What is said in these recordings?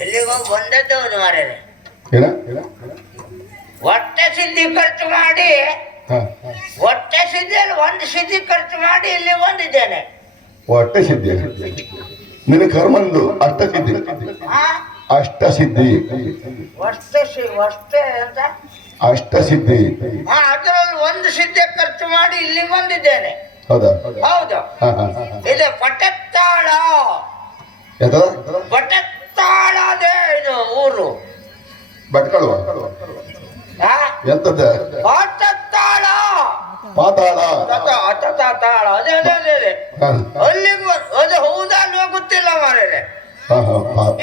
ಎಲ್ಲಿಗೋ ಬಂದದ್ದವನು ಮಾರ್ರೆ. ಹೊಟ್ಟೆ ಸಿದ್ಧಿ ಖರ್ಚು ಮಾಡಿ ಹೊಟ್ಟೆ ಸಿದ್ಧಿಯಲ್ಲಿ ಒಂದು ಸಿದ್ಧಿ ಖರ್ಚು ಮಾಡಿ ಇಲ್ಲಿ ಬಂದಿದ್ದೇನೆ. ಹೊಟ್ಟೆ ಸಿದ್ಧಿ ನಿನ್ನ ಕರ್ಮಂದು ಅಷ್ಟ ಸಿದ್ಧಿ. ಅಷ್ಟ ಸಿದ್ಧಿ ಹೊಟ್ಟೆ ಅಂತ ಅಷ್ಟ ಸಿದ್ಧಿ. ಅದರಲ್ಲಿ ಒಂದು ಸಿದ್ಧಿ ಖರ್ಚು ಮಾಡಿ ಇಲ್ಲಿ ಬಂದಿದ್ದೇನೆ. ಹೌದಾ? ಹೌದು. ಇದು ಪಟತ್ತಾಳ. ಪಟತ್ತಾಳ ಅದೇ ಇದು ಊರು. ಭಟ್ಕಳುವ ಎಂತದ? ಪಟತ್ತಾಳ ಪಾತಾಳ ತಾಳ ಅದೇ ಅದೇ ಅದೇ ಅದೇ ಅಲ್ಲಿಗೂ ಅದು ಹೌದಾ ಅಲ್ವೋ ಗೊತ್ತಿಲ್ಲ ಮಾರ್ರೆ.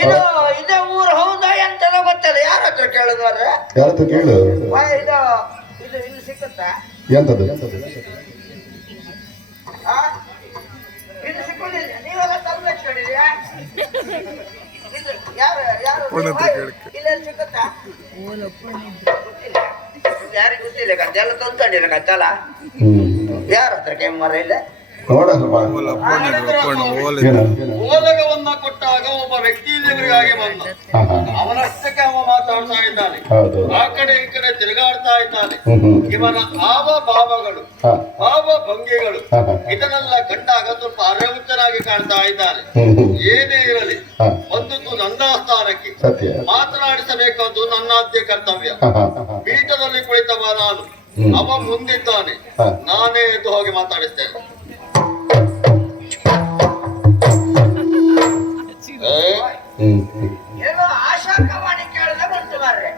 ಇದು ಇದೇ ಊರು ಹೌದಾ ಎಂತನೋ ಗೊತ್ತಿಲ್ಲ. ಯಾರ ಹತ್ರ ಕೇಳುದು ಮಾರ್ರೆ? ಯಾರ ಹತ್ರ ಕೇಳು. ಇದು ಇದು ಇಲ್ಲಿ ಸಿಕ್ಕುತ್ತಾ? ಎಂತದು? ಇದು ಸಿಕ್ಕುದಿಲ್ಲ. ನೀವೆಲ್ಲ ತರಬೇಕು ಹೇಳಿದ್ಯಾ? ಇದು ಯಾರು ಯಾರು ಇಲ್ಲೆಲ್ಲ ಸಿಕ್ಕುತ್ತಾ? ಯಾರಿಗೆ ಗೊತ್ತಿಲ್ಲ ಗದ್ದೆಲ್ಲ ತಂದ್ಕೊಂಡಿರ ಗದ್ದಲ್ಲ. ಯಾರ ಹತ್ರ ಕೆಮ್ಮರ ಇಲ್ಲ ಓಲಗವನ್ನ ಕೊಟ್ಟಾಗ ಒಬ್ಬ ವ್ಯಕ್ತಿ ಇಲ್ಲಿವರೆಗಾಗಿ ಬಂದ. ಅವನಷ್ಟಕ್ಕೆ ಅವ ಮಾತಾಡ್ತಾ ಇದ್ದಾನೆ, ಆ ಕಡೆ ಈ ಕಡೆ ತಿರುಗಾಡ್ತಾ ಇದ್ದಾನೆ. ಇವನ ಹಾವ ಭಾವಗಳು ಭಾವ ಭಂಗಿಗಳು ಇದನ್ನೆಲ್ಲ ಕಂಡಾಗ ಸ್ವಲ್ಪ ಅರೆಹುಚ್ಚನಾಗಿ ಕಾಣ್ತಾ ಇದ್ದಾನೆ. ಏನೇ ಇರಲಿ ಒಂದೊಂದು ನನ್ನ ಸ್ಥಾನಕ್ಕೆ ಮಾತನಾಡಿಸಬೇಕಾದ್ದು ನನ್ನಾದ್ಯ ಕರ್ತವ್ಯ. ಪೀಠದಲ್ಲಿ ಕುಳಿತವ ನಾನು, ಅವ ಮುಂದಿದ್ದಾನೆ, ನಾನೇ ಎದ್ದು ಹೋಗಿ ಮಾತಾಡಿಸ್ತೇನೆ. ಏನೋ ಆಶಾಕವಾಣಿ ಕೇಳಿದ್ರೆ ಬಂತು ಮಾರ್ರೆ.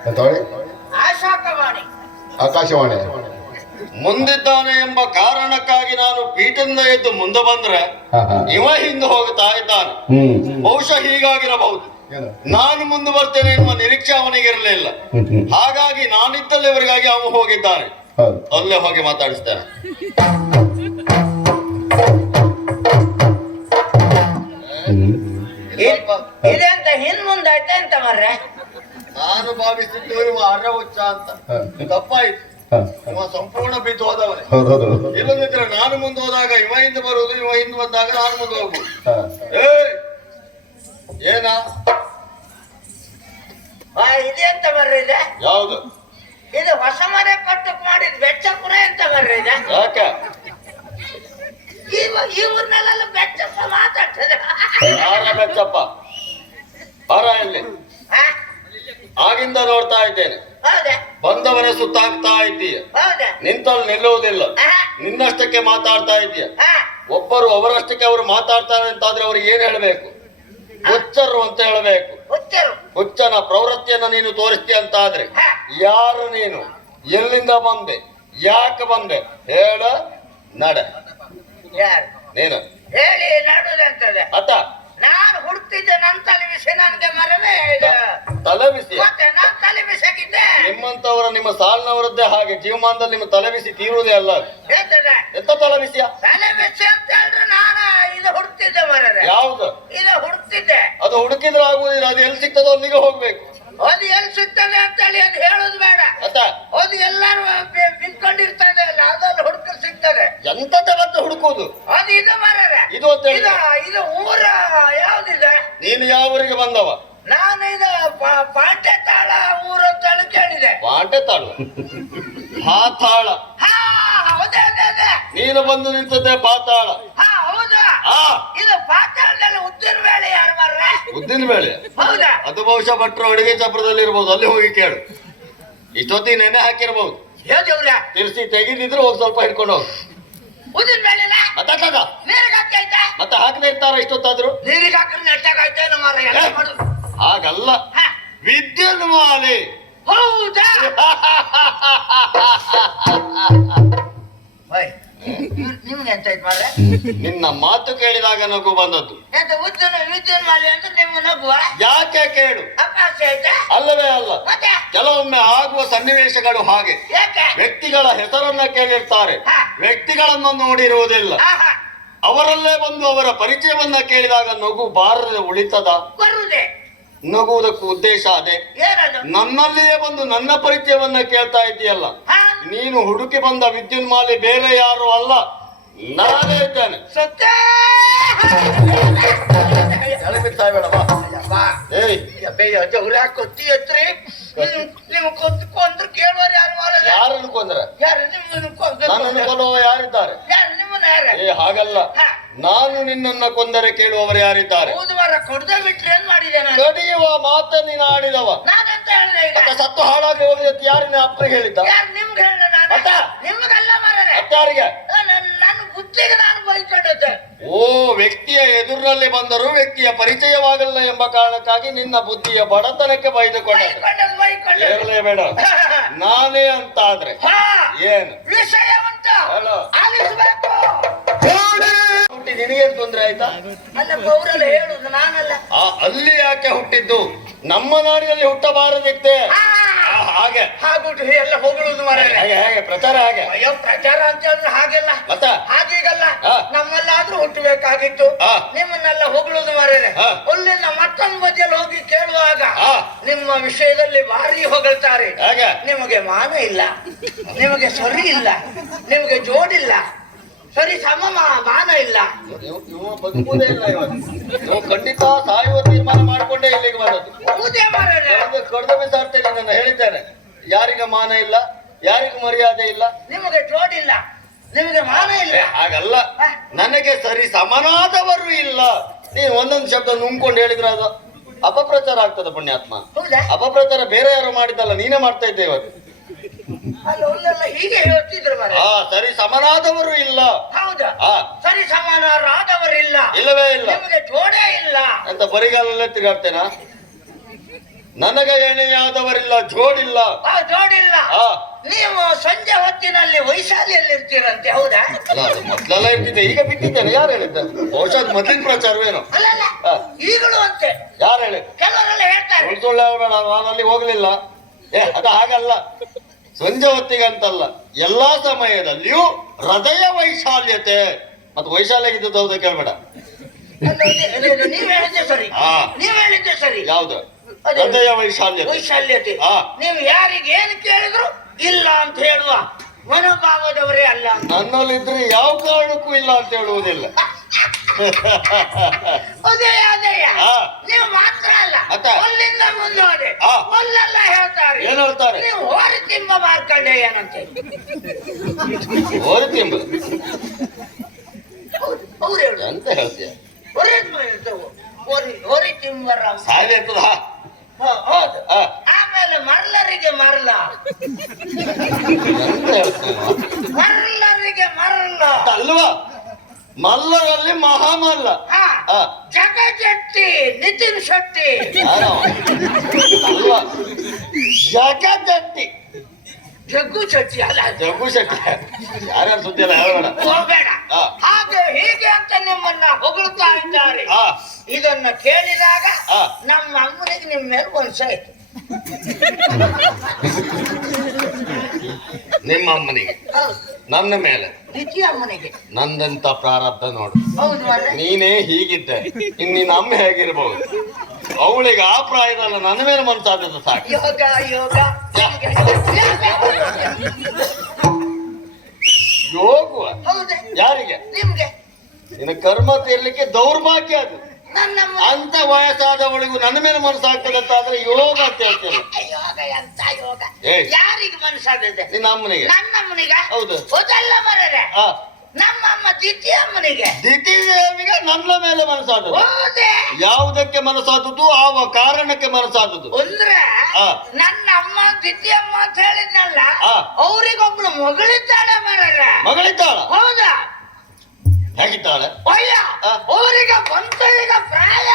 ಆಶಾಕವಾಣಿ ಆಕಾಶವಾಣಿ ಮುಂದಿದ್ದಾನೆ ಎಂಬ ಕಾರಣಕ್ಕಾಗಿ ನಾನು ಪೀಠದಿಂದ ಎದ್ದು ಮುಂದೆ ಬಂದ್ರೆ ಇವ ಹಿಂದೆ ಹೋಗ್ತಾ ಇದ್ದಾನೆ. ಬಹುಶಃ ಹೀಗಾಗಿರಬಹುದು. ನಾನು ಮುಂದೆ ಬರ್ತೇನೆ ಎನ್ನುವ ನಿರೀಕ್ಷೆ ಅವನಿಗಿರಲಿಲ್ಲ. ಹಾಗಾಗಿ ನಾನಿದ್ದಲ್ಲಿವರೆಗಾಗಿ ಅವನು ಹೋಗಿದ್ದಾನೆ. ಅಲ್ಲೇ ಹೋಗಿ ಮಾತಾಡಿಸ್ತೇನೆ. ಇದೆಂತ ಹಿಂದ್ ಮುಂದಾಯ್ತಾ ಎಂತ ಮಾರ್ರೆ? ನಾನು ಭಾವಿಸಿದ್ದು ಇವ ಅರೆ ಹುಚ್ಚ ಅಂತ. ತಪ್ಪಾಯ್ತು. ಇವ ಸಂಪೂರ್ಣ ಬಿದ್ದು ಹೋದವನೇ. ಇಲ್ಲದಿದ್ರೆ ನಾನು ಮುಂದೆ ಹೋದಾಗ ಇವ ಹಿಂದೆ ಬರುವುದು, ಇವ ಹಿಂದೆ ಬಂದಾಗ ನಾನು ಮುಂದೆ ಹೋಗುದು. ಏನ ಇದೆಂತ ಬರ್ರಿ ಇದೆ? ಯಾವುದು ಇದು ಹೊಸ ಮನೆ ಕಟ್ಟಕ್ ಮಾಡಿದ್ ಬೆಚ್ಚಪುರ ಎಂತ ಬರ್ರಿ ಇದೆ? ಯಾಕೆ ಈ ಊರ್ನಲ್ಲೆಲ್ಲ ಬೆಚ್ಚಪ್ಪ ಮಾತಾಡ್ತದೆ. ಯಾರ ಬೆಚ್ಚಪ್ಪ? ಬರ ಇಲ್ಲಿ. ಆಗಿಂದ ನೋಡ್ತಾ ಇದ್ದೇನೆ. ಬಂದವನೇ ಸುತ್ತಾಗ್ತಾ ಇದ್ದೀಯ, ನಿಂತಲ್ಲಿ ನಿಲ್ಲುವುದಿಲ್ಲ. ನಿನ್ನಷ್ಟಕ್ಕೆ ಮಾತಾಡ್ತಾ ಇದೀಯ. ಒಬ್ಬರು ಅವರಷ್ಟಕ್ಕೆ ಅವರು ಮಾತಾಡ್ತಾರೆ ಅಂತಾದ್ರೆ ಅವ್ರಿಗೆ ಏನ್ ಹೇಳ್ಬೇಕು? ಹುಚ್ಚರು ಅಂತ ಹೇಳ್ಬೇಕು. ಹುಚ್ಚನ ಪ್ರವೃತ್ತಿಯನ್ನ ನೀನು ತೋರಿಸ್ತೀಯ ಅಂತ ಆದ್ರೆ ಯಾರು ನೀನು? ಎಲ್ಲಿಂದ ಬಂದೆ? ಯಾಕೆ ಬಂದೆ? ಹೇಳ ನಡ. ನೀನು ಹೇಳಿ ನಡುದಂತದೆ. ಅತ್ತ ನಾನು ಹುಡುಕ್ತಿದ್ದೆ. ನನ್ನ ತಲೆ ಬಿಸಿ ನನ್ಗೆ ಮರವೇ ತಲೆ ಬಿಸಿ. ನಾನು ತಲೆ ಬಿಸಾಕಿದ್ದೆ. ನಿಮ್ಮಂತವರ ನಿಮ್ಮ ಸಾಲಿನವರದ್ದೇ ಹಾಗೆ. ಜೀವಮಾನದಲ್ಲಿ ನಿಮ್ಮ ತಲೆ ಬಿಸಿ ತೀರುವುದೇ ಅಲ್ಲ. ಎಂತ ತಲೆ ಬಿಸಿಯ? ತಲೆ ಬಿಸಿ ಅಂತ ಹೇಳಿದ್ರೆ ನಾನು ಇದು ಹುಡುಕ್ತಿದ್ದೆ ಮರವೇ. ಯಾವ್ದು? ಇದು ಹುಡುಕ್ತಿದ್ದೆ. ಅದು ಹುಡುಕಿದ್ರೆ ಆಗುವುದಿಲ್ಲ. ಅದು ಎಲ್ಲಿ ಸಿಗ್ತದೋ ಅಲ್ಲಿಗೆ ಹೋಗ್ಬೇಕು. ಅದು ಎಲ್ಲಿ ಸಿಗ್ತದೆ ಅಂತ ಹೇಳಿ ಅದು ಹೇಳೋದು ಬೇಡ. ಅದು ಎಲ್ಲಾರು ಬಿನ್ಕೊಂಡಿರ್ತಾನೆ ಅಲ್ಲ, ಅದನ್ನು ಹುಡುಕಲು ಸಿಗ್ತದೆ. ಎಂತದ ಮತ್ತೆ ಹುಡುಕುವುದು? ಅದು ಇದು ಮರವೇ. ಇದು ಇದು ಊರ ಯಾವ್ದಿದೆ? ನೀನು ಯಾವ ಊರಿಗೆ ಬಂದವ? ನಾನು ಇದು ಪಾಂಟೆ ತಾಳ ಊರು ಅಂತ ಹೇಳಿ ಕೇಳಿದೆ. ಪಾಂಟೆ ತಾಳು? ಪಾತಾಳ. ಹೌದೇ ಅದೇ ಅದೇ. ನೀನು ಬಂದು ನಿಂತದ್ದೇ ಪಾತಾಳ. ಹೌದಾ? ಇದು ಪಾತಾಳದಲ್ಲಿ ಉದ್ದಿನ ಬೇಳೆ ಯಾರು ಮಾರ್ರೆ? ಉದ್ದಿನ ಬೇಳೆ? ಹೌದಾ? ಅದು ಬಹುಶಃ ಭಟ್ರು ಅಡಿಗೆ ಚಪ್ರದಲ್ಲಿ ಇರ್ಬೋದು. ಅಲ್ಲಿ ಹೋಗಿ ಕೇಳು. ಇಷ್ಟೊತ್ತಿಗೆ ನೆನೆ ಹಾಕಿರ್ಬಹುದು. ತಿರ್ಸಿ ತೆಗಿದಿದ್ರೆ ಹೋಗಿ ಸ್ವಲ್ಪ ಹಿಡ್ಕೊಂಡು ಹೋಗು. ಉದ್ದಿನ ಬೇಳೆ ನೀರಿಗೆ ಹಾಕಿ ಆಯ್ತಾ? ಮತ್ತೆ ಹಾಕದೇ ಇರ್ತಾರ ಇಷ್ಟೊತ್ತಾದ್ರು? ನೀರಿಗೆ ಹಾಕಿದ್ರೆ ನೆಟ್ಟಾಗಾಯ್ತೇನು ಮಾರ್ರೆ? ಹಾಗಲ್ಲ, ವಿದ್ಯುನ್ಮಾಲೆ. ಹೌದಾ? ನಿಮ್ಗೆ ಎಂತ ಆಯ್ತು ಮಾರ್ರೆ? ನಿನ್ನ ಮಾತು ಕೇಳಿದಾಗ ನಗು ಬಂದದ್ದು. ಎಂತ ವಿದ್ಯುನ್ಮಾಲೆ ಅಂದ್ರೆ ನಿಮ್ಮ ನಗುವ? ಯಾಕೆ ಕೇಳು. ಅವಕಾಶ ಆಯ್ತಾ? ಅಲ್ಲವೇ ಅಲ್ಲ. ಕೆಲವೊಮ್ಮೆ ಆಗುವ ಸನ್ನಿವೇಶಗಳು ಹಾಗೆ. ವ್ಯಕ್ತಿಗಳ ಹೆಸರನ್ನ ಕೇಳಿರ್ತಾರೆ, ವ್ಯಕ್ತಿಗಳನ್ನು ನೋಡಿರುವುದಿಲ್ಲ. ಅವರಲ್ಲೇ ಬಂದು ಅವರ ಪರಿಚಯವನ್ನ ಕೇಳಿದಾಗ ನಗು ಬಾರದೆ ಉಳಿತದ? ಬರುವುದೇ ನಗುವುದಕ್ಕೂ ಉದ್ದೇಶ ಅದೇ. ಏನದು? ನನ್ನಲ್ಲಿಯೇ ಬಂದು ನನ್ನ ಪರಿಚಯವನ್ನ ಕೇಳ್ತಾ ಇದೆಯಲ್ಲ. ಹಾ? ನೀನು ಹುಡುಕಿ ಬಂದ ವಿದ್ಯುನ್ಮಾಲೆ ಬೇರೆ ಯಾರು ಅಲ್ಲ, ನಾನೇ ಇದ್ದೇನೆ. ಸತ್ಯ ಏಯ್, ಕೊತ್ತಿ ಹತ್ರಿ ನೀವು ಕೊಂದ್ರು ಕೇಳುವರು ಯಾರು ಮಾಡಲ್ಲ. ಯಾರನ್ನು ಕೊಂದ್ರ? ಯಾರು ನಿಮ್ಮನ್ನು ನನ್ನನ್ನು ಕೊಲ್ಲುವವ ಯಾರಿದ್ದಾರೆ? ಯಾರು ನಿಮ್ಮನ್ನ ಯಾರ? ಏ ಹಾಗಲ್ಲ, ಹಾ. ನಾನು ನಿನ್ನನ್ನ ಕೊಂದರೆ ಕೇಳುವವರು ಯಾರಿದ್ದಾರೆ? ಹೌದು ಮರ ಕೊಡ್ದ ಬಿಟ್ರೆ ಏನ್ ಮಾಡಿದೆ ನಾನು? ಕಡಿಯುವ ಮಾತ ನೀನು ಆಡಿದವ. ನಾನೆಂತ ಹೇಳಿದೆ ಈಗ? ಮತ್ತೆ ಸತ್ತು ಹಾಳಾಗಿ ಹೋಗಿ ಅಂತ ಯಾರಿನ ಅಪ್ಪಗೆ ಹೇಳಿದ್ದ? ಯಾರು ನಿಮ್ಗೆ ಹೇಳ? ನಾನು ಮತ್ತ? ನಿಮ್ಗಲ್ಲ ಮರನೆ. ಮತ್ತಾರಿಗೆ? ನನ್ನ ಬುದ್ಧಿಗೆ ನಾನು ಬೈಕೊಂಡದ್ದೆ. ಓ, ವ್ಯಕ್ತಿಯ ಎದುರಿನಲ್ಲಿ ಬಂದರೂ ವ್ಯಕ್ತಿಯ ಪರಿಚಯವಾಗಲ್ಲ ಎಂಬ ಕಾರಣಕ್ಕಾಗಿ ನಿನ್ನ ಬುದ್ಧಿಯ ಬಡತನಕ್ಕೆ ಬೈದುಕೊಂಡ. ಬೈಕೊಂಡದ್ದು ಹೇಳಲೇಬೇಡ. ನಾನೇ ಅಂತ ಆದ್ರೆ ಹಾ, ಏನು ವಿಷಯವಂತ ಹೇಳು. ಆಲಿಸಬೇಕು. ಹುಟ್ಟಿ ನಿನಗೇನು ತೊಂದ್ರೆ ಆಯ್ತಾ? ಅಲ್ಲ ಗೌರಲ್ಲ ಹೇಳುದು, ನಾನಲ್ಲ. ಅಲ್ಲಿ ಯಾಕೆ ಹುಟ್ಟಿದ್ದು? ನಮ್ಮ ನಾಡಿನಲ್ಲಿ ಹುಟ್ಟಬಾರದಿತ್ತೆ. ಹಾಗೆ ಹಾಗುಟ್ಟು ಎಲ್ಲ ಹೊಗಳುದು ಮರ. ಹಾಗೆ ಹಾಗೆ ಪ್ರಚಾರ ಹಾಗೆ. ಅಯ್ಯೋ ಪ್ರಚಾರ ಅಂತ ಹೇಳಿದ್ರೆ ಹಾಗೆಲ್ಲ ಮತ್ತ ಹಾಗೀಗಲ್ಲ. ಹಾ. ನಮ್ಮಲ್ಲಾದ್ರೂ ಹುಟ್ಟಬೇಕಾಗಿತ್ತು. ಹಾ. ನಿಮ್ಮನ್ನೆಲ್ಲ ಹೊಗಳುದು ಮರೇನೆ. ಹಾ. ಅಲ್ಲಿಂದ ಮತ್ತೊಂದು ಬದಿಯಲ್ಲಿ ಹೋಗಿ ಕೇಳುವಾಗ ಹಾ. ನಿಮ್ಮ ವಿಷಯದಲ್ಲಿ ಭಾರಿ ಹೊಗಳ್ತಾರೆ. ಹಾಗೆ ನಿಮಗೆ ಮಾನ ಇಲ್ಲ, ನಿಮಗೆ ಸರಿ ಇಲ್ಲ, ನಿಮಗೆ ಜೋಡಿಲ್ಲ, ಸರಿ ಸಮ ಮಾನ ಇಲ್ಲ. ಇವ ಬದುಕುವುದೇ ಇಲ್ಲ ಇವತ್ತು. ನೀವು ಖಂಡಿತ ಸಾಯುವ ತೀರ್ಮಾನ ಮಾಡಿಕೊಂಡೇ ಇಲ್ಲಿಗೆ ಬಂದದ್ದು. ಹೌದೇ ಮಾರ್ರೆ? ಕಡ್ದ ಬಿಸಾಡ್ತೇನೆ, ನಾನು ಹೇಳಿದ್ದೇನೆ. ಯಾರಿಗ ಮಾನ ಇಲ್ಲ, ಯಾರಿಗೂ ಮರ್ಯಾದೆ ಇಲ್ಲ, ನಿಮಗೆ ಜೋಡಿಲ್ಲ, ನಿಮಗೆ ಮಾನ ಇಲ್ಲ. ಹಾಗಲ್ಲ, ನನಗೆ ಸರಿ ಸಮನಾದವರು ಇಲ್ಲ. ನೀನು ಒಂದೊಂದು ಶಬ್ದ ನುಂಗ್ಕೊಂಡು ಹೇಳಿದ್ರೆ ಅದು ಅಪಪ್ರಚಾರ ಆಗ್ತದೆ ಪುಣ್ಯಾತ್ಮ. ಹೌದಾ? ಅಪಪ್ರಚಾರ ಬೇರೆ ಯಾರು ಮಾಡಿದ್ದಲ್ಲ, ನೀನೇ ಮಾಡ್ತಾ ಇದ್ದೆ ಇವತ್ತು. ಅಲ್ಲಿ ಒಂದೆಲ್ಲ ಹೀಗೆ ಹೇಳ್ತಿದ್ರು ಮರ. ಸರಿ ಸಮನಾದವರು ಇಲ್ಲ. ಹೌದಾ? ಆ ಸರಿ ಸಮಾನರಾದವರಿಲ್ಲ, ಇಲ್ಲವೇ ಇಲ್ಲ ನಿಮಗೆ ಜೋಡೇ ಇಲ್ಲ ಅಂತ ಬರಿಗಾಲಲ್ಲೇ ತಿರುಗಾಡ್ತೇನಾ? ನನಗೆ ಎಣೆಯಾದವರಿಲ್ಲ, ಜೋಡಿಲ್ಲ. ಜೋಡಿಲ್ಲ. ಆ ನೀವು ಸಂಜೆ ಹೊತ್ತಿನಲ್ಲಿ ವೈಶಾಲಿಯಲ್ಲಿ ಇರ್ತೀರಂತೆ, ಹೌದಾ? ಅಲ್ಲ, ಅದು ಮೊದ್ಲೆಲ್ಲ ಇರ್ತಿದ್ದೆ, ಈಗ ಬಿಟ್ಟಿದ್ದೇನೆ. ಯಾರು ಹೇಳಿದ್ದ? ಬಹುಶಃ ಅದು ಮೊದಲಿನ ಪ್ರಚಾರವೇನು? ಅಲ್ಲಲ್ಲ, ಹಾ. ಈಗಲೂ ಅಂತೆ ಯಾರು ಹೇಳಿ? ಕೆಲವರೆಲ್ಲ ಹೇಳ್ತಾರೆ. ಸುಳ್ಳು ಹೇಳ್ಬೇಡ, ನಾನು ಅಲ್ಲಿ ಹೋಗ್ಲಿಲ್ಲ. ಅದು ಹಾಗಲ್ಲ. ಸಂಜೆ ಹೊತ್ತಿಗಂತಲ್ಲ, ಎಲ್ಲಾ ಸಮಯದಲ್ಲಿಯೂ ಹೃದಯ ವೈಶಾಲ್ಯತೆ. ಮತ್ತು ವೈಶಾಲ್ಯ ಇದ್ದದ್ದು ಹೌದಾ ಕೇಳ್ಬೇಡ. ನೀವ್ ಹೇಳಿದ್ದೆ ಸರಿ, ಹಾ. ನೀವ್ ಹೇಳಿದ್ದೆ ಸರಿ. ಯಾವ್ದು? ಅದೇ ಹೃದಯ ವೈಶಾಲ್ಯತೆ. ವೈಶಾಲ್ಯತೆ. ಹಾ. ನೀವು ಯಾರಿಗೆ ಏನು ಕೇಳಿದ್ರು ಇಲ್ಲ ಅಂತ ಹೇಳುವ ಮನೋಭಾವದವರೇ ಅಲ್ಲ ಅಂತ. ನನ್ನಲ್ಲಿದ್ರೆ ಯಾವ ಕಾರಣಕ್ಕೂ ಇಲ್ಲ ಅಂತ ಹೇಳುವುದಿಲ್ಲ. ಅದೇ ಅದೇ ಹಾ. ನೀವು ಮಾತ್ರ ಅಲ್ಲ, ಮತ್ತೆ? ಅಲ್ಲಿಂದ ಮುಂದೆ ಹಾ. ಅಲ್ಲೆಲ್ಲ ಹೇಳ್ತಾರೆ. ಏನ್ ಹೇಳ್ತಾರೆ? ನೀವು ಹೋರಿ ತಿಂಬ ಮಾರ್ಕಂಡೆ ಏನಂತೆ. ಹೋರಿ ತಿಂಬುದು ಅವ್ರು ಹೇಳುದು ಅಂತ ಹೇಳ್ತೀಯ? ಹೋರಿ ತಿಂಬರ ಸಾಲಿ ಇರ್ತದ. ಹೌದು. ಹಾ. ಆಮೇಲೆ ಮರಳರಿಗೆ ಮರಳ, ಎಂತ ಹೇಳ್ತೇನೆ? ಮರಳರಿಗೆ ಮರಳ ಅಲ್ವಾ? ಮಲ್ಲರಲ್ಲಿ ಮಹಾಮಲ್ಲ. ಹಾ. ಹಾ. ಜಗಜಟ್ಟಿ ನಿತಿನ್ ಶೆಟ್ಟಿ. ಯಾರವ? ಅಲ್ವಾ, ಜಗಜಟ್ಟಿ ಜಗ್ಗು ಶೆಟ್ಟಿ ಅಲ್ಲ. ಜಗ್ಗು ಶೆಟ್ಟಿ. ಯಾರ್ಯಾರು ಸುದ್ದಿ ಎಲ್ಲ ಹೇಳಬೇಡ. ಹೋಗಬೇಡ. ಹಾ. ಹಾಗೆ ಹೀಗೆ ಅಂತ ನಿಮ್ಮನ್ನ ಹೊಗಳ್ತಾ ಇದ್ದಾರೆ. ಹಾ. ಇದನ್ನ ಕೇಳಿದಾಗ ಹಾ. ನಮ್ಮ ಅಮ್ಮನಿಗೆ ನಿಮ್ಮ ಮೇಲೆ ಮನಸ್ಸಾಯ್ತು. ನಿಮ್ಮ ಅಮ್ಮನಿಗೆ ಹೌದು, ನನ್ನ ಮೇಲೆ ದ್ವಿತೀಯ ಅಮ್ಮನಿಗೆ. ನಂದಂತ ಪ್ರಾರಬ್ಧ ನೋಡು. ಹೌದು ಮಾರ್ರೆ. ನೀನೇ ಹೀಗಿದ್ದೆ, ನಿನ್ನ ಅಮ್ಮ ಹೇಗಿರಬಹುದು? ಅವಳಿಗೆ ಆ ಪ್ರಾಯದಲ್ಲ, ನನ್ನ ಮೇಲೆ ಮನಸ್ಸಾದದ್ದು ಸಾಕು. ಯೋಗ ಯೋಗ ಯೋಗುವ ಹೌದೇ? ಯಾರಿಗೆ? ನಿಮ್ಗೆ. ನಿನ್ನ ಕರ್ಮ ತೀರ್ಲಿಕ್ಕೆ ದೌರ್ಭಾಗ್ಯ ಅದು. ನನ್ನಮ್ಮ ಅಂತ ವಯಸ್ಸಾದವಳಿಗೂ ನನ್ನ ಮೇಲೆ ಮನಸ್ಸಾಗ್ತದೆ ಅಂತ ಆದ್ರೆ ಯೋಗ ಅಂತ ಹೇಳ್ತೇನೆ. ಯೋಗ ಎಂತ ಯೋಗ? ಏಯ್. ಯಾರಿಗೆ ಮನಸ್ಸಾಗಿದೆ? ನಿನ್ನ ಅಮ್ಮನಿಗೆ. ನನ್ನಮ್ಮನಿಗ? ಹೌದು. ಹೋದಲ್ಲ ಮರರೆ. ಆ ನಮ್ಮಮ್ಮ ದ್ವಿತೀಯ ಅಮ್ಮನಿಗೆ. ದಿತಿದೇವಿಗೆ ನನ್ನ ಮೇಲೆ ಮನಸ್ಸಾದದ್ದು. ಹೌದೇ? ಯಾವುದಕ್ಕೆ ಮನಸ್ಸಾದದ್ದು? ಆ ಕಾರಣಕ್ಕೆ ಮನಸ್ಸಾದದ್ದು. ಅಂದ್ರೆ ಆ. ನನ್ನ ಅಮ್ಮ ದ್ವಿತೀಯ ಅಮ್ಮ ಅಂತ ಹೇಳಿದ್ನಲ್ಲ, ಆ. ಅವ್ರಿಗೊಬ್ಳು ಮಗಳಿದ್ದಾಳೆ ಮರರೆ. ಮಗಳಿದ್ದಾಳ? ಹೌದಾ? ಹೇಗಿದ್ದಾಳೆ? ಅಯ್ಯ, ಆ. ಅವರಿಗೆ ಬಂತು ಈಗ ಪ್ರಾಯ.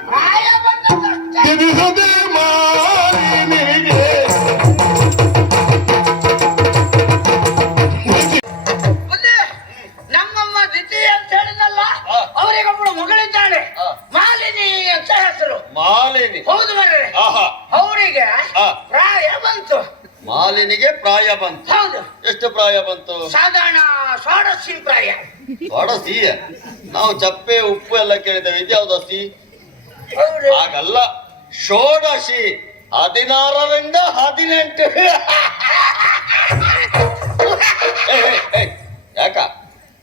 ಪ್ರಾಯ ಬಂದಷ್ಟೇ. ಮತ್ತೆ ನಮ್ಮಮ್ಮ ದ್ವಿತೀಯ ಅಂತ ಹೇಳಿದ್ನಲ್ಲ, ಆ. ಅವರಿಗೊಬ್ಳು ಮಗಳಿದ್ದಾಳೆ, ಆ. ಮಾಲಿನಿ ಅಂತ ಹೆಸರು. ಮಾಲಿನಿ. ಹೌದು ಮರರೆ. ಆಹಾ. ಅವರಿಗೆ ಆ. ಪ್ರಾಯ ಬಂತು. ಮಾಲಿನಿಗೆ ಪ್ರಾಯ ಬಂತು. ಹೌದು. ಎಷ್ಟು ಪ್ರಾಯ ಬಂತು? ಸಾಧಾರಣ 16 ಪ್ರಾಯ. ಬಡ ಸಿಹಿಯ. ನಾವು ಚಪ್ಪೆ ಉಪ್ಪು ಎಲ್ಲ ಕೇಳಿದ್ದೇವೆ. ಇದ್ಯಾವ್ದು ಹಸಿ? ಹೌದು. ಹಾಗಲ್ಲ, ಷೋಡಶಿ 16ರಿಂದ 18. ಯಾಕ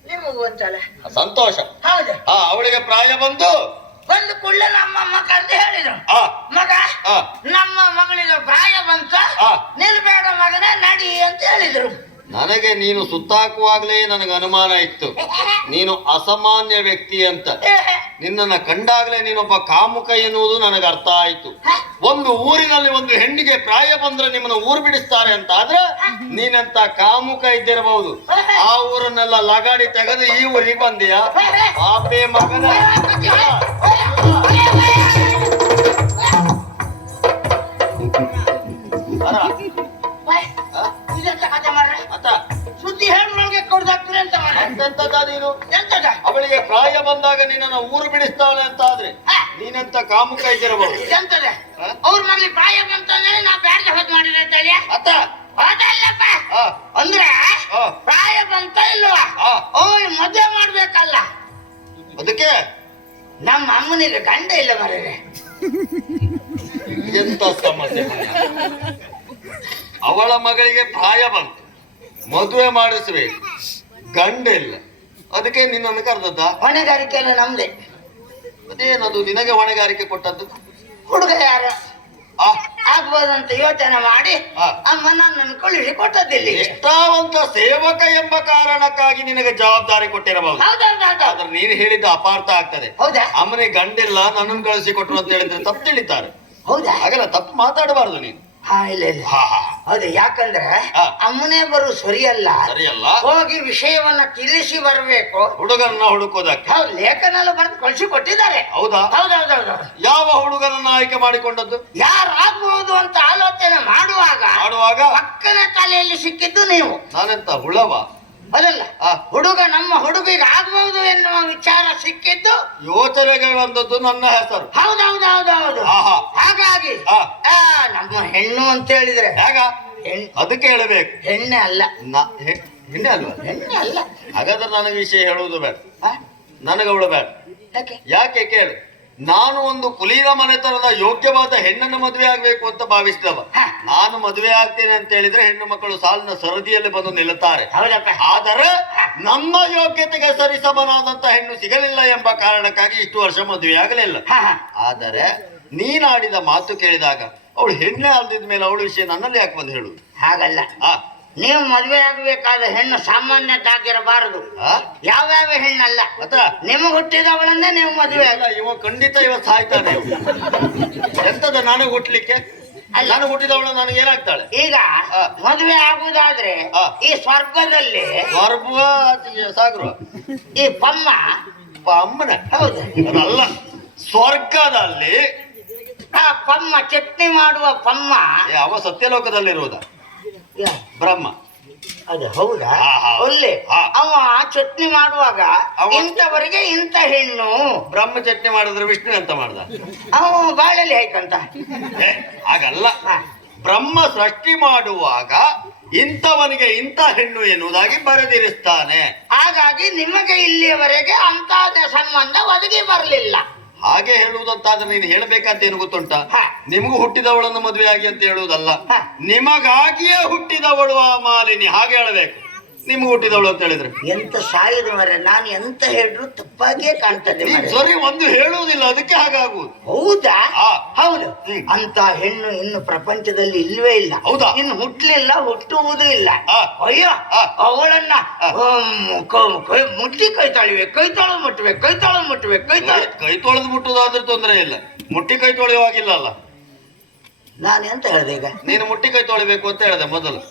ನಿಮಗೂ ಒಂದ್ಸಲ ಸಂತೋಷ. ಹೌದು. ಅವಳಿಗೆ ಪ್ರಾಯ ಬಂದು ಕೂಡಲೇ ನಮ್ಮ ಅಮ್ಮ ಕರೆದು ಹೇಳಿದ್ರು, ಆ ಮಗ ಆ ನಮ್ಮ ಮಗಳಿಗೆ ಪ್ರಾಯ ಬಂತ, ಆ. ನಿಲ್ಬೇಡ ಮಗನೇ ನಡಿ ಅಂತ ಹೇಳಿದ್ರು. ನನಗೆ ನೀನು ಸುತ್ತಾಕುವಾಗಲೇ ನನಗೆ ಅನುಮಾನ ಇತ್ತು, ನೀನು ಅಸಾಮಾನ್ಯ ವ್ಯಕ್ತಿ ಅಂತ. ನಿನ್ನನ್ನ ಕಂಡಾಗಲೇ ನೀನೊಬ್ಬ ಕಾಮುಕ ಎನ್ನುವುದು ನನಗೆ ಅರ್ಥ ಆಯ್ತು. ಒಂದು ಊರಿನಲ್ಲಿ ಒಂದು ಹೆಣ್ಣಿಗೆ ಪ್ರಾಯ ಬಂದ್ರೆ ನಿಮ್ಮನ್ನು ಊರು ಬಿಡಿಸ್ತಾರೆ ಅಂತ ಆದ್ರೆ ನೀನಂತ ಕಾಮುಕ ಇದ್ದಿರಬಹುದು. ಆ ಊರನ್ನೆಲ್ಲ ಲಗಾಡಿ ತೆಗೆದು ಈ ಊರಿಗೆ ಬಂದಿಯಾ? ಪಾಪೆ ಮಗನ. ಸುದ್ದಿ ಹೇಳುವಳಿಗೆ ಕೊಡ್ದಾಕ್ತೀನಿ ಅಂತ ನೀನು ಅವಳಿಗೆ ಪ್ರಾಯ ಬಂದಾಗ ನಿನ್ನನ್ನು ಊರು ಬಿಡಿಸ್ತಾಳೆ ಅಂತ ಆದ್ರೆ ನೀನಂತ ಕಾಮುಕ ಇದ್ದಿರಬಹುದು. ಎಂತದೆ ಅವ್ರ ಮಗಳಿಗೆ ಪ್ರಾಯ ಬಂತಂದ್ರೆ ನಾ ಬ್ಯಾಡ್ಗೆ ಹೊತ್ತು ಮಾಡಿದ್ರೆ ಅಂತ ಹೇಳಿ ಅತ್ತ ಅದಲ್ಲಪ್ಪ. ಅಂದ್ರೆ ಪ್ರಾಯ ಬಂತ ಇಲ್ವಾ ಓಯ್ ಮದುವೆ ಮಾಡ್ಬೇಕಲ್ಲ. ಅದಕ್ಕೆ ನಮ್ಮ ಅಮ್ಮನಿಗೆ ಗಂಡ ಇಲ್ಲ ಮರರೆ. ಎಂತ ಸಮಸ್ಯೆ. ಅವಳ ಮಗಳಿಗೆ ಪ್ರಾಯ ಬಂತು, ಮದುವೆ ಮಾಡಿಸ್ಬೇಕು, ಗಂಡ ಇಲ್ಲ, ಅದಕ್ಕೆ ನಿನ್ನನ್ನು ಕರೆದದ್ದ? ಹೊಣೆಗಾರಿಕೆ ಎಲ್ಲ ನಮ್ದೆ. ಅದೇನದು ನಿನಗೆ ಹೊಣೆಗಾರಿಕೆ ಕೊಟ್ಟದ್ದು? ಹುಡುಗ ಯಾರು ಆ ಆಗ್ಬೋದಂತ ಯೋಚನೆ ಮಾಡಿ ಅಮ್ಮ ನನ್ನನ್ನು ಕಳುಹಿಸಿ ಕೊಟ್ಟದ್ದಿಲ್ಲ. ನಿಷ್ಠಾವಂತ ಸೇವಕ ಎಂಬ ಕಾರಣಕ್ಕಾಗಿ ನಿನಗೆ ಜವಾಬ್ದಾರಿ ಕೊಟ್ಟಿರಬಹುದು. ಆದ್ರೆ ನೀನು ಹೇಳಿದ ಅಪಾರ್ಥ ಆಗ್ತದೆ. ಹೌದಾ? ಅಮ್ಮನಿಗೆ ಗಂಡಿಲ್ಲ ನನ್ನನ್ನು ಕಳಿಸಿ ಕೊಟ್ಟರು ಅಂತ ಹೇಳಿದ್ರೆ ತಪ್ಪು ತಿಳಿತಾರೆ. ಹೌದಾ? ಹಾಗಲ್ಲ, ತಪ್ಪು ಮಾತಾಡಬಾರ್ದು ನೀನು. ಇಲ್ಲ ಇಲ್ಲ. ಹೌದು, ಯಾಕಂದ್ರೆ ಅಮ್ಮನೇ ಬರು ಸರಿಯಲ್ಲ. ಸರಿಯಲ್ಲ. ಹೋಗಿ ವಿಷಯವನ್ನ ತಿಳಿಸಿ ಬರ್ಬೇಕು. ಹುಡುಗರನ್ನ ಹುಡುಕೋದಕ್ಕೆ ಹೌದು, ಲೇಖನ ಬರೆದು ಕಳಿಸಿ ಕೊಟ್ಟಿದ್ದಾರೆ. ಹೌದಾ? ಹೌದೌದೌದು. ಯಾವ ಹುಡುಗರನ್ನ ಆಯ್ಕೆ ಮಾಡಿಕೊಂಡದ್ದು? ಯಾರಾಗ್ಬಹುದು ಅಂತ ಆಲೋಚನೆ ಮಾಡುವಾಗ ಪಕ್ಕನ ತಲೆಯಲ್ಲಿ ಸಿಕ್ಕಿದ್ದು ನೀವು. ನಾನೆಂತ ಹುಳವ? ಅದಲ್ಲ, ಹುಡುಗ ನಮ್ಮ ಹುಡುಗಿಗೆ ಆಗ್ಬಹುದು ಎನ್ನುವ ವಿಚಾರ ಸಿಕ್ಕಿದ್ದು ಯೋಚನೆಗೆ ಬಂದದ್ದು ನನ್ನ ಹೆಸರು. ಹೌದೌದೌದೌದು. ಹಾಗಾಗಿ ನಮ್ಮ ಹೆಣ್ಣು ಅಂತ ಹೇಳಿದ್ರೆ ಹೇಗ ಅದಕ್ಕೆ ಹೇಳಬೇಕು. ಹೆಣ್ಣೆ ಅಲ್ಲ. ಹೆಣ್ಣೆ ಅಲ್ವಾ? ಹೆಣ್ಣೆ ಅಲ್ಲ. ಹಾಗಾದ್ರೆ ನನಗೆ ವಿಷಯ ಹೇಳುವುದು ಬೇಡ, ನನಗೆ ಅವಳು ಬೇಡ. ಯಾಕೆ ಕೇಳು, ನಾನು ಒಂದು ಕುಲೀನ ಮನೆತನದ ಯೋಗ್ಯವಾದ ಹೆಣ್ಣನ್ನು ಮದುವೆ ಆಗ್ಬೇಕು ಅಂತ ಭಾವಿಸಿದವ. ನಾನು ಮದುವೆ ಆಗ್ತೇನೆ ಅಂತ ಹೇಳಿದ್ರೆ ಹೆಣ್ಣು ಮಕ್ಕಳು ಸಾಲಿನ ಸರದಿಯಲ್ಲಿ ಬಂದು ನಿಲ್ಲುತ್ತಾರೆ. ಆದರೆ ನಮ್ಮ ಯೋಗ್ಯತೆಗೆ ಸರಿಸಮನಾದಂತ ಹೆಣ್ಣು ಸಿಗಲಿಲ್ಲ ಎಂಬ ಕಾರಣಕ್ಕಾಗಿ ಇಷ್ಟು ವರ್ಷ ಮದುವೆ ಆಗಲಿಲ್ಲ. ಆದರೆ ನೀನಾಡಿದ ಮಾತು ಕೇಳಿದಾಗ ಅವಳು ಹೆಣ್ಣೆ ಅಲ್ದಿದ ಮೇಲೆ ಅವಳ ವಿಷಯ ನನ್ನಲ್ಲಿ ಯಾಕೆ ಬಂದು ಹೇಳುದು? ಹಾಗಲ್ಲ, ನೀವು ಮದುವೆ ಆಗಬೇಕಾದ ಹೆಣ್ಣು ಸಾಮಾನ್ಯದ್ದಾಗಿರಬಾರದು. ಯಾವ್ಯಾವ ಹೆಣ್ಣಲ್ಲ, ನಿಮಗೆ ಹುಟ್ಟಿದವಳನ್ನೇ ನೀವು ಮದುವೆ ಅಲ್ಲ. ಇವ ಖಂಡಿತ ಇವತ್ತು ಸಾಯ್ತಾನೆ. ಎಂತದ ನನಗೆ ಹುಟ್ಲಿಕ್ಕೆ? ನಾನು ಹುಟ್ಟಿದವಳು ನನಗೆ ಏನಾಗ್ತಾಳೆ? ಈಗ ಮದುವೆ ಆಗುದಾದ್ರೆ ಈ ಸ್ವರ್ಗದಲ್ಲಿ ಸಾಗರು ಈ ಪಮ್ಮ ಅಮ್ಮನ. ಹೌದು, ಅದಲ್ಲ, ಸ್ವರ್ಗದಲ್ಲಿ ಆ ಪಮ್ಮ ಚಟ್ನಿ ಮಾಡುವ ಪಮ್ಮ ಅವ ಸತ್ಯಲೋಕದಲ್ಲಿರುವುದ ಬ್ರಹ್ಮ. ಅದು ಹೌದಾ? ಒಳ್ಳೆ ಅವ ಚಟ್ನಿ ಮಾಡುವಾಗ ಇಂಥವರಿಗೆ ಇಂಥ ಹೆಣ್ಣು. ಬ್ರಹ್ಮ ಚಟ್ನಿ ಮಾಡಿದ್ರೆ ವಿಷ್ಣು ಅಂತ ಮಾಡ್ದ? ಅವ ಬಾಳೆಲಿ ಹಾಕಂತ. ಹಾಗಲ್ಲ, ಬ್ರಹ್ಮ ಸೃಷ್ಟಿ ಮಾಡುವಾಗ ಇಂಥವನಿಗೆ ಇಂಥ ಹೆಣ್ಣು ಎನ್ನುವುದಾಗಿ ಬರೆದಿರಿಸ್ತಾನೆ. ಹಾಗಾಗಿ ನಿಮಗೆ ಇಲ್ಲಿಯವರೆಗೆ ಅಂತ ಸಂಬಂಧ ಒದಗಿ ಬರಲಿಲ್ಲ. ಹಾಗೆ ಹೇಳುವುದಂತಾದ್ರೆ ನೀನು ಹೇಳಬೇಕಂತ ಏನು ಗೊತ್ತುಂಟ? ನಿಮಗೂ ಹುಟ್ಟಿದವಳನ್ನು ಮದುವೆ ಆಗಿ ಅಂತ ಹೇಳುವುದಲ್ಲ, ನಿಮಗಾಗಿಯೇ ಹುಟ್ಟಿದವಳು ಆ ಮಾಲಿನಿ. ಹಾಗೆ ಹೇಳಬೇಕು. ನಿಮ್ಗೆ ಹುಟ್ಟಿದವಳು ಅಂತ ಹೇಳಿದ್ರೆ ಎಂತ ಸಾಯುದು ಮರ. ನಾನು ಎಂತ ಹೇಳಿದ್ರು ತಪ್ಪಾಗಿಯೇ ಕಾಣ್ತದೆ. ಸರಿ, ಒಂದು ಹೇಳುವುದಿಲ್ಲ, ಅದಕ್ಕೆ ಹಾಗಾಗುವುದು. ಹೌದಾ? ಹೌದು. ಅಂತ ಹೆಣ್ಣು ಇನ್ನು ಪ್ರಪಂಚದಲ್ಲಿ ಇಲ್ವೇ ಇಲ್ಲ. ಹೌದಾ? ಇನ್ನು ಹುಟ್ಲಿಲ್ಲ, ಹುಟ್ಟುವುದೂ ಇಲ್ಲ. ಅಯ್ಯೋ, ಅವಳನ್ನ ಮುಟ್ಟಿ ಕೈ ತೊಳೆದು ಮುಟ್ಟಬೇಕು, ಕೈ ತೊಳೆದು ಮುಟ್ಟುವುದಾದ್ರೆ ತೊಂದರೆ ಇಲ್ಲ, ಮುಟ್ಟಿ ಕೈ ತೊಳೆಯುವಾಗಿಲ್ಲ ಅಲ್ಲ. ನಾನು ಎಂತ ಹೇಳ್ದೆ ಈಗ? ನೀನು ಮುಟ್ಟಿ ಕೈ ತೊಳಿಬೇಕು ಅಂತ ಹೇಳಿದೆ ಮೊದಲು.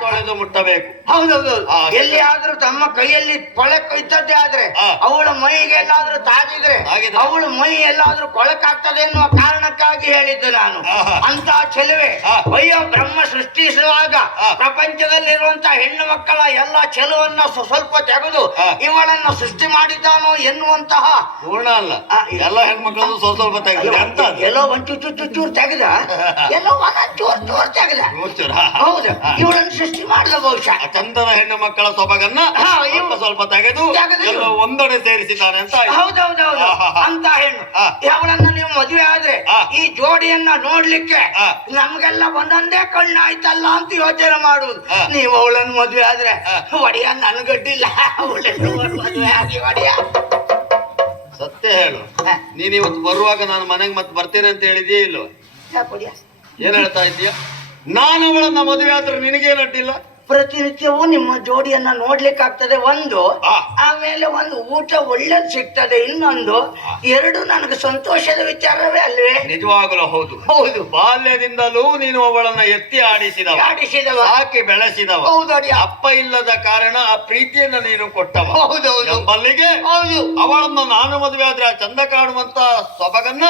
ತೊಳೆದು ಮುಟ್ಟಬೇಕು. ಹೌದೌದು. ಎಲ್ಲಿಯಾದ್ರೂ ತಮ್ಮ ಕೈಯಲ್ಲಿ ಕೊಳೆ ಕೊಯ್ತದ್ದೇ ಆದ್ರೆ ಅವಳ ಮೈಗೆ ಎಲ್ಲಾದ್ರೂ ತಾಗಿದ್ರೆ ಅವಳ ಮೈ ಎಲ್ಲಾದ್ರೂ ಕೊಳಕಾಗ್ತದೆ ಎನ್ನುವ ಕಾರಣಕ್ಕಾಗಿ ಹೇಳಿದ್ದು ನಾನು. ಅಂತ ಚೆಲುವೆ ಅಯ್ಯೋ, ಬ್ರಹ್ಮ ಸೃಷ್ಟಿಸುವಾಗ ಪ್ರಪಂಚದಲ್ಲಿರುವಂತಹ ಹೆಣ್ಣು ಮಕ್ಕಳ ಎಲ್ಲ ಚೆಲುವನ್ನ ಸ್ವಲ್ಪ ತೆಗೆದು ಇವಳನ್ನ ಸೃಷ್ಟಿ ಮಾಡಿದ್ದಾನೋ ಎನ್ನುವಂತಹ ಪೂರ್ಣ ಅಲ್ಲ, ಎಲ್ಲ ಹೆಣ್ಮಕ್ಳನ್ನು ಸ್ವಲ್ಪ ತೆಗೆದ ಅಂತ ಎಲ್ಲೋ ಒಂಚೂರು ತೆಗೆದ, ಎಲ್ಲೋ ಒಂದೊಂದು ಚೂರು ತೆಗೆದ. ಹೌದು. ಇವಳನ್ನು ಸೃಷ್ಟಿ ಮಾಡ್ದ ಬಹುಶಃ. ಚಂದನ ಹೆಣ್ಣು ಮಕ್ಕಳ ಸೊಬಗನ್ನ ಹಾ, ಸ್ವಲ್ಪ ತೆಗೆದು ಎಲ್ಲ ಒಂದೊಡೆ ಸೇರಿಸಿದ್ದಾನೆ ಅಂತ ಆಯ್ತು. ಹೌದೌದೌದು ಅಂತ ಹೆಣ್ಣು. ಅವಳನ್ನ ನೀವು ಮದುವೆ ಆದ್ರೆ ಈ ಜೋಡಿಯನ್ನ ನೋಡ್ಲಿಕ್ಕೆ ನಮ್ಗೆಲ್ಲ ಒಂದೊಂದೇ ಕಣ್ಣಾಯ್ತಲ್ಲ ಅಂತ ಯೋಚನೆ ಮಾಡುವುದು. ನೀವು ಅವಳನ್ನು ಮದುವೆ ಆದ್ರೆ ಒಡೆಯ ನನ್ಗಡ್ಡಿಲ್ಲ, ಅವಳನ್ನು ಮದುವೆ ಆಗಿ ಒಡೆಯ. ಸತ್ಯ ಹೇಳು, ನೀನ್ ಇವತ್ತು ಬರುವಾಗ ನಾನು ಮನೆಗೆ ಮತ್ತೆ ಬರ್ತೇನೆ ಅಂತ ಹೇಳಿದ್ಯೇ ಇಲ್ವ? ಏನ್ ಹೇಳ್ತಾ ಇದ್ದೀಯ? ನಾನು ಅವಳನ್ನ ಮದುವೆ ಆದ್ರೆ ನಿನಗೇನ್ ಅಡ್ಡಿಲ್ಲ? ಪ್ರತಿನಿತ್ಯವೂ ನಿಮ್ಮ ಜೋಡಿಯನ್ನ ನೋಡ್ಲಿಕ್ಕಾಗ್ತದೆ ಒಂದು, ಆಮೇಲೆ ಒಂದು ಊಟ ಒಳ್ಳೇದು ಸಿಗ್ತದೆ, ಇನ್ನೊಂದು ಎರಡು ನನಗೆ ಸಂತೋಷದ ವಿಚಾರವೇ ಅಲ್ವೇ? ನಿಜವಾಗಲೂ ಹೌದು. ಹೌದು, ಬಾಲ್ಯದಿಂದಲೂ ನೀನು ಅವಳನ್ನ ಎತ್ತಿ ಆಡಿಸಿದವ, ಸಾಕಿ ಬೆಳೆಸಿದವ. ಅಪ್ಪ ಇಲ್ಲದ ಕಾರಣ ಆ ಪ್ರೀತಿಯನ್ನ ನೀನು ಕೊಟ್ಟವ. ಎಂಬಲ್ಲಿಗೆ ಅವಳನ್ನ ನಾನು ಮದುವೆ ಆದ್ರೆ ಚಂದ ಕಾಣುವಂತ ಸೊಬಗನ್ನ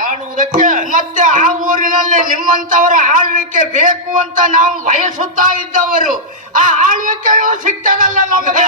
ಕಾಣುವುದಕ್ಕೆ ಮತ್ತೆ ಆ ಊರಿನಲ್ಲಿ ನಿಮ್ಮಂತವರ ಆಳ್ವಿಕೆ ಬೇಕು ಅಂತ ನಾವು ಬಯಸುತ್ತಾ ಇದ್ದವರು, ಆ ಆಳ್ವಿಕೆಯೂ ಸಿಗ್ತದಲ್ಲ ನಮಗೆ.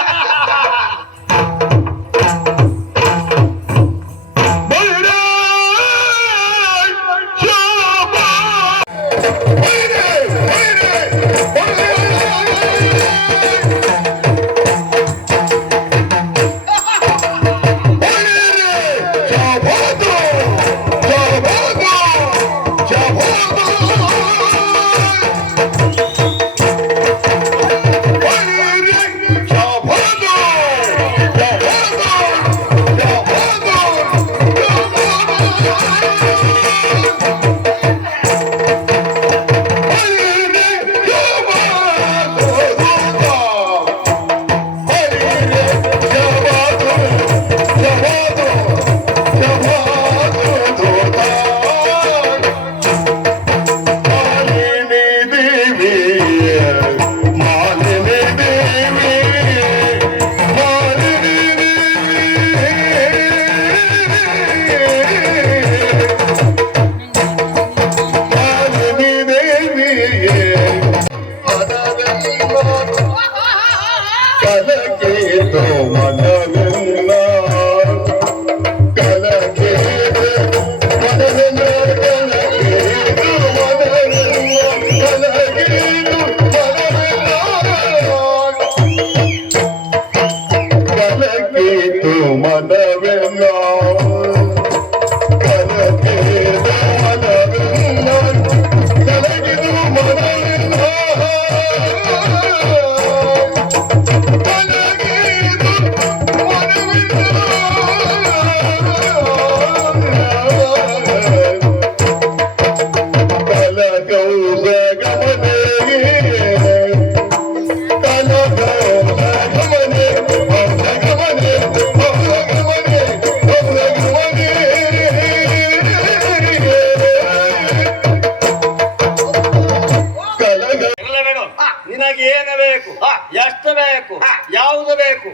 ಎಷ್ಟು ಬೇಕು, ಯಾವ್ದು ಬೇಕು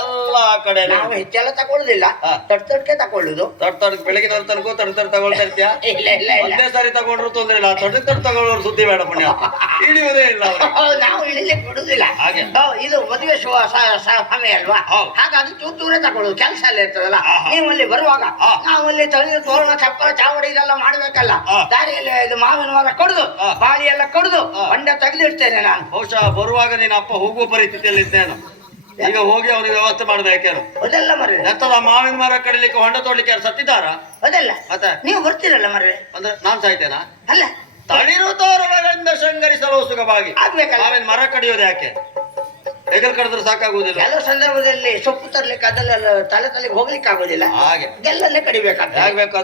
ಎಲ್ಲ ಕಡೆ ನಾವು ಹೆಚ್ಚೆಲ್ಲ ತಗೊಳ್ಳುದಿಲ್ಲ, ತಡ್ತಡ್ಕೆ ತಕೊಳ್ಳುದು. ತಡ್ತಡ್ಕೆ ಬೆಳಗಿನ ತನಕ ತಡ್ತಡ್ ತಗೊಳ್ತಾ ಇರ್ತೀಯ? ಇಲ್ಲ ಇಲ್ಲ ಒಂದೇ ಸಾರಿ ತಗೊಂಡ್ರು ತೊಂದ್ರೆ ಇಲ್ಲ, ತಡ್ ತಗೊಳ್ಳೋರು ಸುದ್ದಿ ಬೇಡ ಪುಣ್ಯ, ಇಳಿಯುವುದೇ ಇಲ್ಲ. ನಾವು ಇಳಿಲಿಕ್ಕೆ ಬಿಡುದಿಲ್ಲ. ಹಾಗೆ ಇದು ಮದುವೆ ಸಮಯ ಅಲ್ವಾ, ಹಾಗಾಗಿ ತೂತೂರೇ ತಗೊಳ್ಳುದು. ಕೆಲಸ ಎಲ್ಲ ಇರ್ತದಲ್ಲ, ನೀವು ಅಲ್ಲಿ ಬರುವಾಗ ನಾವು ಅಲ್ಲಿ ತಳಿ ತೋರಣ ಚಪ್ಪರ ಚಾವಡಿ ಇದೆಲ್ಲ ಮಾಡ್ಬೇಕಲ್ಲ, ದಾರಿಯಲ್ಲಿ ಇದು ಮಾವಿನ ಮರ ಕೊಡುದು, ಬಾಳಿ ಎಲ್ಲ ಕೊಡುದು, ಹೊಂಡ ತೆಗೆದಿಡ್ತೇನೆ ನಾನು. ಬಹುಶಃ ಬರುವಾಗ ನೀನು ಅಪ್ಪ ಹೋಗುವ ಪರಿಸ್ಥಿತಿಯಲ್ಲಿ ಇದ್ದೇನು, ಈಗ ಹೋಗಿ ಅವನಿಗೆ ವ್ಯವಸ್ಥೆ ಮಾಡ್ಬೇಕೇನು? ಅದೆಲ್ಲ ಮರ ಎಂತದ ಮಾವಿನ ಮರ ಕಡಿಲಿಕ್ಕೆ ಹೊಂಡ ತೋಡ್ಲಿಕ್ಕೆ ಯಾರು ಸತ್ತಿದ್ದಾರ? ಅದೆಲ್ಲ ಮತ್ತೆ ನೀವು ಬರ್ತೀರಲ್ಲ ಮರ್ರೆ. ಅಂದ್ರೆ ನಾನ್ ಸಾಯ್ತೇನಾ? ಅಲ್ಲ, ತಳಿರು ತೋರಣಗಳಿಂದ ಶೃಂಗರಿಸಲು ಸುಖವಾಗಿ ಆಗ್ಬೇಕಲ್ಲ. ಮಾವಿನ ಮರ ಕಡಿಯೋದು ಯಾಕೆ? ಹೆಗಲ್ ಕಡಿದ್ರೆ ಸಾಕಾಗುವುದಿಲ್ಲ. ಕೆಲವು ಸಂದರ್ಭದಲ್ಲಿ ಸೊಪ್ಪು ತರ್ಲಿಕ್ಕೆ ಅದೆಲ್ಲ ತಲೆಗೆ ಹೋಗ್ಲಿಕ್ಕೆ ಆಗುದಿಲ್ಲ, ಹಾಗೆ ಗೆಲ್ಲನ್ನೇ ಕಡಿಬೇಕಾಗ್ತದೆ. ಆಗ್ಬೇಕು.